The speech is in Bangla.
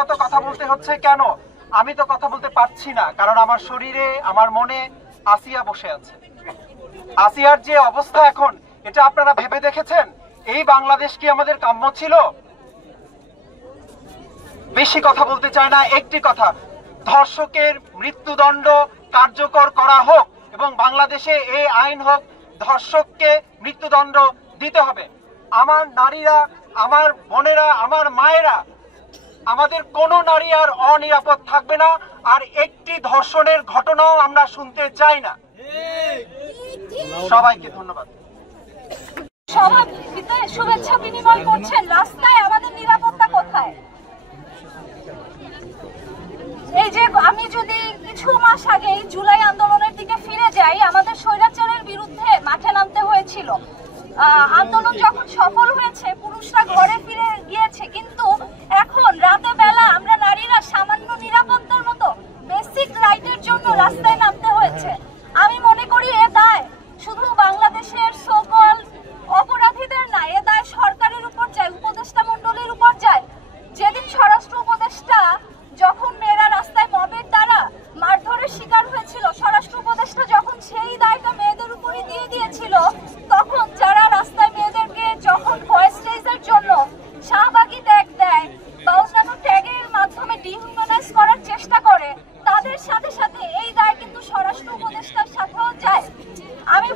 ক্রমাগত কথা বলতে হচ্ছে কেন? আমি তো কথা বলতে পারছি না, কারণ আমার শরীরে আমার মনে আসিয়া বসে আছে। আসিয়ার যে অবস্থা এখন, এটা আপনারা ভেবে দেখেছেন? এই বাংলাদেশ কি আমাদের কাম্য ছিল? বেশি কথা বলতে চায় না, একটি কথা, ধর্ষকের মৃত্যুদণ্ড কার্যকর করা হোক এবং বাংলাদেশে এই আইন হোক, ধর্ষককে মৃত্যুদণ্ড দিতে হবে। আমার নারীরা, আমার বোনেরা, আমার মায়েরা, আমাদের কোনো নারী আর অনিরাপদ থাকবে না, আর একটি ধর্ষণের ঘটনাও আমরা শুনতে চাই না। সবাইকে ধন্যবাদ। সভাপতিতে শুভেচ্ছা বিনিময় করছেন, রাস্তায় আমাদের নিরাপত্তা কোথায়? এই যে আমি যদি কিছু মাস আগে জুলাই আন্দোলনের দিকে ফিরে যাই, আমাদের স্বৈরাচারের বিরুদ্ধে মাঠে নামতে হয়েছিল। আন্দোলন যখন সফল হয়েছে, পুরুষরা ঘরে ফিরে গিয়েছে, কিন্তু এখন রাতে বেলা আমরা নারীরা সামান্য নিরাপত্তার মতো বেসিক রাইটের জন্য রাস্তায় নামতে হয়েছে। আমি মনে করি এ দায় শুধু বাংলাদেশের সকল অপরাধীদের না, এ দায় সরকারের উপর যায়, উপদেষ্টা মণ্ডলীর উপর যায়। যেদিন স্বরাষ্ট্র উপদেষ্টা যখন মেয়েরা রাস্তায় মবের দ্বারা মারধরের শিকার হয়েছিল, স্বরাষ্ট্র উপদেষ্টা যখন সেই দায়টা মেয়েদের উপরই দিয়ে দিয়েছিল, তখন যারা রাস্তায় মেয়েদেরকে যখন ভয়েস রেইজের জন্য শাহবাগী ট্যাগ দেয় বা অন্যান্য ট্যাগের মাধ্যমে ডিহিউম্যানাইজ করার চেষ্টা করে, তাদের সাথে সাথে এই দায় কিন্তু স্বরাষ্ট্র উপদেষ্টার সাথেও যায়। আমি